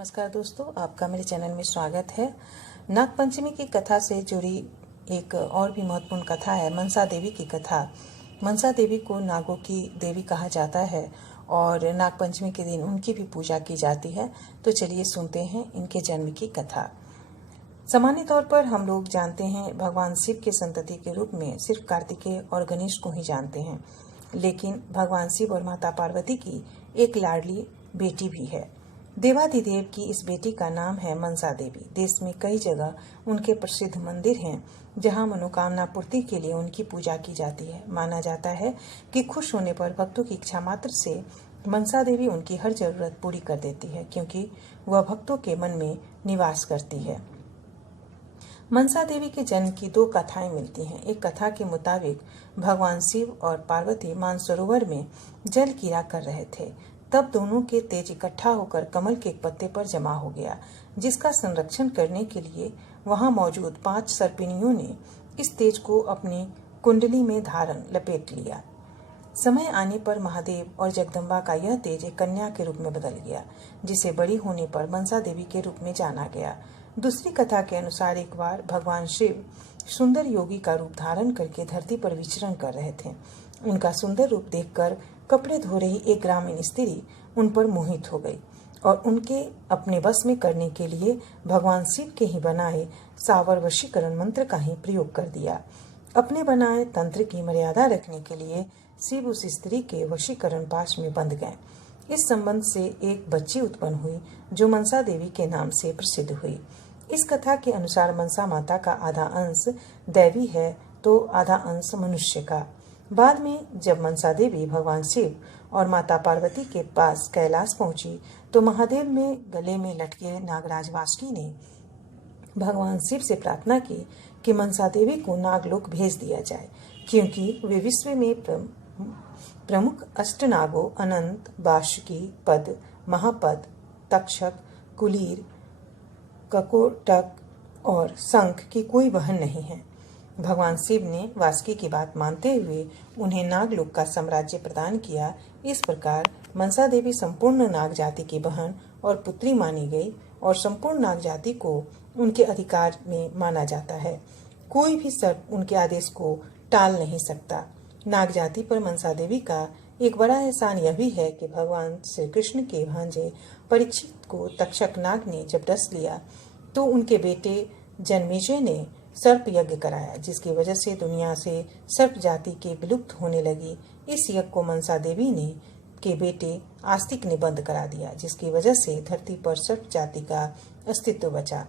नमस्कार दोस्तों, आपका मेरे चैनल में स्वागत है। नाग पंचमी की कथा से जुड़ी एक और भी महत्वपूर्ण कथा है मनसा देवी की कथा। मनसा देवी को नागों की देवी कहा जाता है और नाग पंचमी के दिन उनकी भी पूजा की जाती है। तो चलिए सुनते हैं इनके जन्म की कथा। सामान्य तौर पर हम लोग जानते हैं भगवान शिव के संतति के रूप में सिर्फ कार्तिकेय और गणेश को ही जानते हैं, लेकिन भगवान शिव और माता पार्वती की एक लाडली बेटी भी है। देवाधिदेव की इस बेटी का नाम है मनसा देवी। देश में कई जगह उनके प्रसिद्ध मंदिर हैं जहां मनोकामना पूर्ति के लिए उनकी पूजा की जाती है। माना जाता है कि खुश होने पर भक्तों की इच्छा मात्र से मनसा देवी उनकी हर जरूरत पूरी कर देती है, क्योंकि वह भक्तों के मन में निवास करती है। मनसा देवी के जन्म की दो कथाएं मिलती हैं। एक कथा के मुताबिक भगवान शिव और पार्वती मानसरोवर में जल क्रीड़ा कर रहे थे। तब दोनों के तेज इकट्ठा होकर कमल के एक पत्ते पर जमा हो गया, जिसका संरक्षण करने के लिए वहां मौजूद 5 सर्पिनियों ने इस तेज को अपनी कुंडली में धारण लपेट लिया। समय आने पर महादेव और जगदम्बा का यह तेज एक कन्या के रूप में बदल गया, जिसे बड़ी होने पर मनसा देवी के रूप में जाना गया। दूसरी कथा के अनुसार एक बार भगवान शिव सुंदर योगी का रूप धारण करके धरती पर विचरण कर रहे थे। उनका सुंदर रूप देखकर कपड़े धो रही एक ग्रामीण स्त्री उन पर मोहित हो गई और उनके अपने वश में करने के लिए भगवान शिव के ही बनाए सावर वशीकरण मंत्र का ही प्रयोग कर दिया। अपने बनाए तंत्र की मर्यादा रखने के लिए शिव उस स्त्री के वशीकरण पाश में बंध गए। इस संबंध से एक बच्ची उत्पन्न हुई जो मनसा देवी के नाम से प्रसिद्ध हुई। इस कथा के अनुसार मनसा माता का आधा अंश दैवी है तो आधा अंश मनुष्य का। बाद में जब मनसा देवी भगवान शिव और माता पार्वती के पास कैलाश पहुंची तो महादेव में गले में लटके नागराज वासुकी ने भगवान शिव से प्रार्थना की कि मनसा देवी को नागलोक भेज दिया जाए, क्योंकि वे विश्व में प्रमुख अष्टनागों अनंत, वासुकी, पद, महापद, तक्षक, कुलीर, ककोटक और शंख की कोई बहन नहीं है। भगवान शिव ने वासुकी की बात मानते हुए उन्हें नागलोक का साम्राज्य प्रदान किया। इस प्रकार मनसा देवी संपूर्ण नाग जाति की बहन और पुत्री मानी गई और संपूर्ण नाग जाति को उनके अधिकार में माना जाता है। कोई भी सर्प उनके आदेश को टाल नहीं सकता। नाग जाति पर मनसा देवी का एक बड़ा एहसान यह भी है कि भगवान श्री कृष्ण के भांजे परीक्षित को तक्षक नाग ने जब डस लिया तो उनके बेटे जन्मेजय ने सर्प यज्ञ कराया, जिसकी वजह से दुनिया से सर्प जाति के विलुप्त होने लगी। इस यज्ञ को मनसा देवी ने के बेटे आस्तिक ने बंद करा दिया, जिसकी वजह से धरती पर सर्प जाति का अस्तित्व बचा।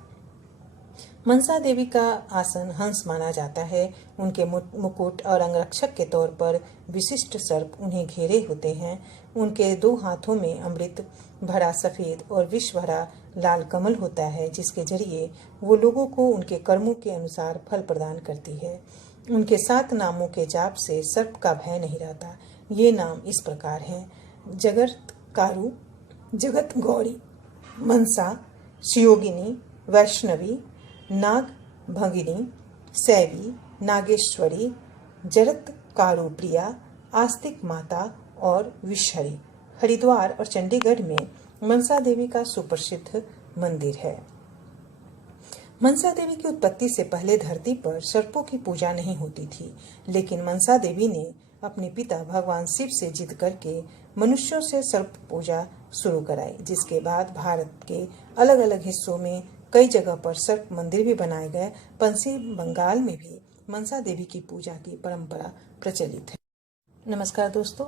मनसा देवी का आसन हंस माना जाता है। उनके मुकुट और अंगरक्षक के तौर पर विशिष्ट सर्प उन्हें घेरे होते हैं। उनके 2 हाथों में अमृत भरा सफेद और विष भरा लाल कमल होता है, जिसके जरिए वो लोगों को उनके कर्मों के अनुसार फल प्रदान करती है। उनके 7 नामों के जाप से सर्प का भय नहीं रहता। ये नाम इस प्रकार हैं: जगत कारू, जगत गौरी, मनसा, शियोगिनी, वैष्णवी, नाग भगिनी, सैवी, नागेश्वरी, जरत कारू प्रिया, आस्तिक माता और विषहरी। हरिद्वार और चंडीगढ़ में मनसा देवी का सुप्रसिद्ध मंदिर है। मनसा देवी की उत्पत्ति से पहले धरती पर सर्पों की पूजा नहीं होती थी, लेकिन मनसा देवी ने अपने पिता भगवान शिव से जिद करके मनुष्यों से सर्प पूजा शुरू कराई, जिसके बाद भारत के अलग अलग हिस्सों में कई जगह पर सर्प मंदिर भी बनाए गए। पश्चिम बंगाल में भी मनसा देवी की पूजा की परंपरा प्रचलित है। नमस्कार दोस्तों।